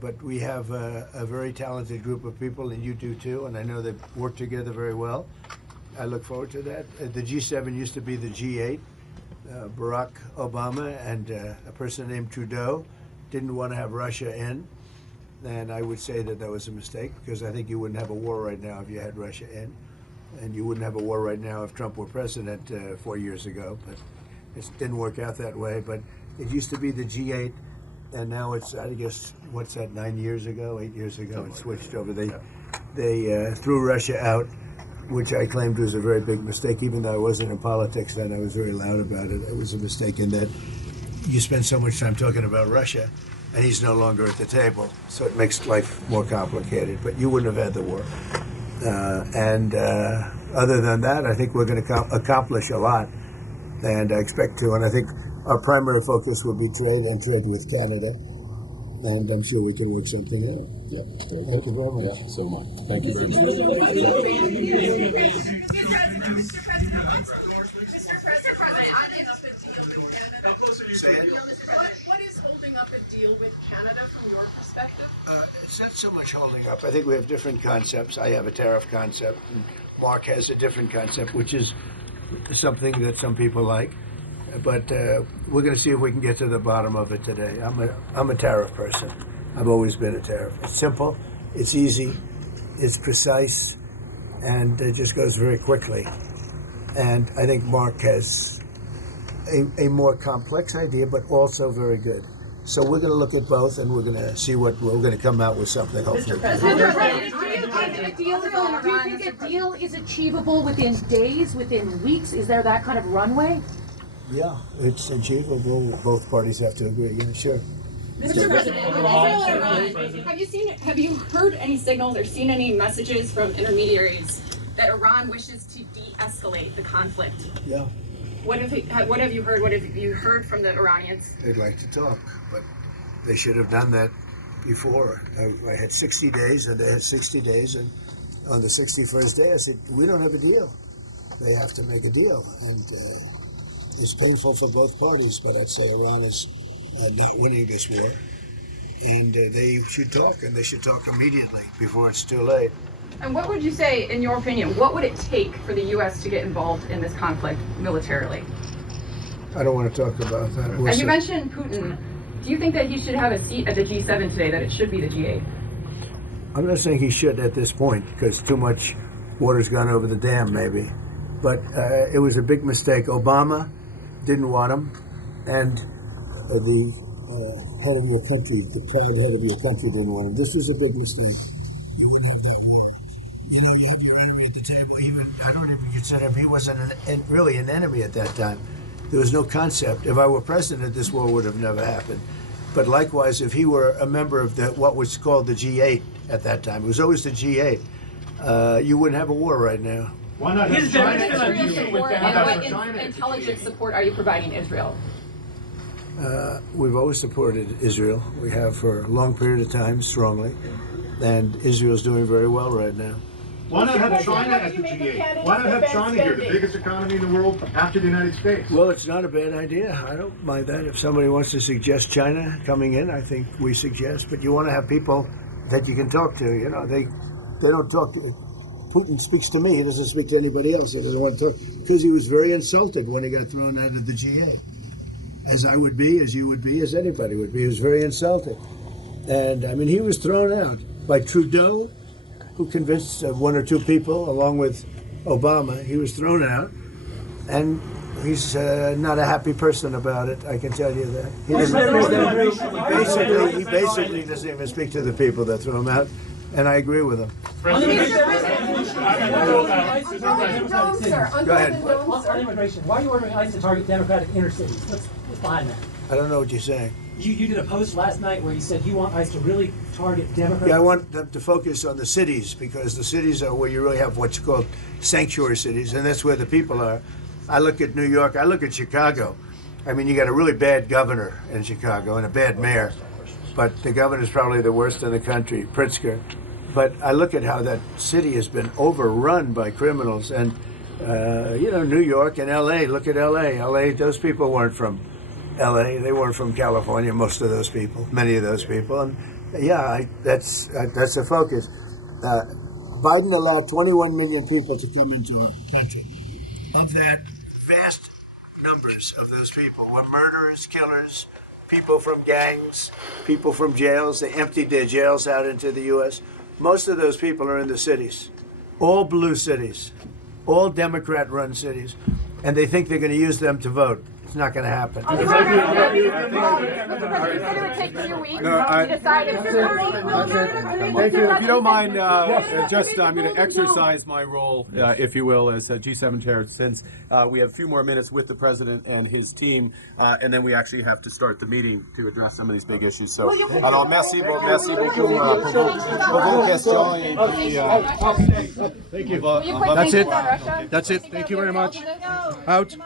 But we have a very talented group of people, and you do too, and I know they work together very well. I look forward to that. The G7 used to be the G8. Barack Obama and a person named Trudeau didn't want to have Russia in, and I would say that that was a mistake, because I think you wouldn't have a war right now if you had Russia in, and you wouldn't have a war right now if Trump were president 4 years ago, but it didn't work out that way. But it used to be the G8, and now it's, I guess, what's that, 8 years ago, it switched over. They threw Russia out, which I claimed was a very big mistake. Even though I wasn't in politics then, I was very loud about it. It was a mistake in that you spend so much time talking about Russia, and he's no longer at the table, so it makes life more complicated. But you wouldn't have had the war. Other than that, I think we're going to accomplish a lot, and I expect to. And I think our primary focus will be trade and trade with Canada, and I'm sure we can work something out. Yeah. Thank you very much. Yeah, so much. Thank you very much. Mr. President, what is holding up a deal with Canada from your perspective? It's not so much holding up. I think we have different concepts. I have a tariff concept, and Mark has a different concept, which is something that some people like. But we're going to see if we can get to the bottom of it today. I'm a tariff person. I've always been a tariff. It's simple, it's easy, it's precise, and it just goes very quickly. And I think Mark has a more complex idea, but also very good. So we're going to look at both, and we're going to see what we're going to come out with something, hopefully. Do you think a deal is achievable within days, within weeks? Is there that kind of runway? Yeah, it's achievable. Both parties have to agree. Yeah, sure. Mr. President, have you heard any signals or seen any messages from intermediaries that Iran wishes to de-escalate the conflict? Yeah. What have you heard? What have you heard from the Iranians? They'd like to talk, but they should have done that before. I had 60 days, and they had 60 days, and on the 61st day, I said, we don't have a deal. They have to make a deal, and it's painful for both parties, but I'd say Iran is not winning this war, and they should talk, and they should talk immediately before it's too late. And what would you say, in your opinion, what would it take for the U.S. to get involved in this conflict militarily? I don't want to talk about that. And you mentioned Putin. Do you think that he should have a seat at the G7 today, that it should be the G8? I'm not saying he should at this point, because too much water's gone over the dam, maybe. But it was a big mistake. Obama didn't want him, and the head of your country, the proud head of your country, didn't want him. This was a big mistake. You know, you have your enemy at the table. I don't even consider him. He wasn't really an enemy at that time. There was no concept. If I were president, this war would have never happened. But likewise, if he were a member of what was called the G8 at that time, it was always the G8, you wouldn't have a war right now. Why not have China? And what intelligence support are you providing Israel? We've always supported Israel. We have for a long period of time, strongly. And Israel's doing very well right now. Why not have China as the G8? Why not have China here, the biggest economy in the world after the United States? Well, it's not a bad idea. I don't mind that. If somebody wants to suggest China coming in, I think we suggest. But you want to have people that you can talk to. You know, they don't talk to. Putin speaks to me. He doesn't speak to anybody else. He doesn't want to talk because he was very insulted when he got thrown out of the G8. As I would be, as you would be, as anybody would be. He was very insulted. And, I mean, he was thrown out by Trudeau, who convinced one or two people, along with Obama. He was thrown out, and he's not a happy person about it, I can tell you that. He basically doesn't even speak to the people that threw him out, and I agree with him. Go ahead. On immigration, why are you ordering ICE to target Democratic inner cities? What's behind that? I don't know what you're saying. You did a post last night where you said you want ICE to really target Democrats. Yeah, I want them to focus on the cities, because the cities are where you really have what's called sanctuary cities, and that's where the people are. I look at New York, I look at Chicago. I mean, you got a really bad governor in Chicago and a bad mayor, but the governor's probably the worst in the country, Pritzker. But I look at how that city has been overrun by criminals, and you know, New York and L.A., look at L.A. L.A., those people weren't from L.A., they weren't from California, most of those people, many of those people, and Yeah, that's the focus. Biden allowed 21 million people to come into our country. Of that, vast numbers of those people were murderers, killers, people from gangs, people from jails. They emptied their jails out into the U.S. Most of those people are in the cities, all blue cities, all Democrat-run cities, and they think they're going to use them to vote. It's not going to happen. Thank you. If you don't mind, I'm going to exercise my role, if you will, as G7 chair, since we have a few more minutes with the president and his team, and then we actually have to start the meeting to address some of these big issues. So, alors merci beaucoup pour vos questions. Thank you. That's it. Thank you very much. Out.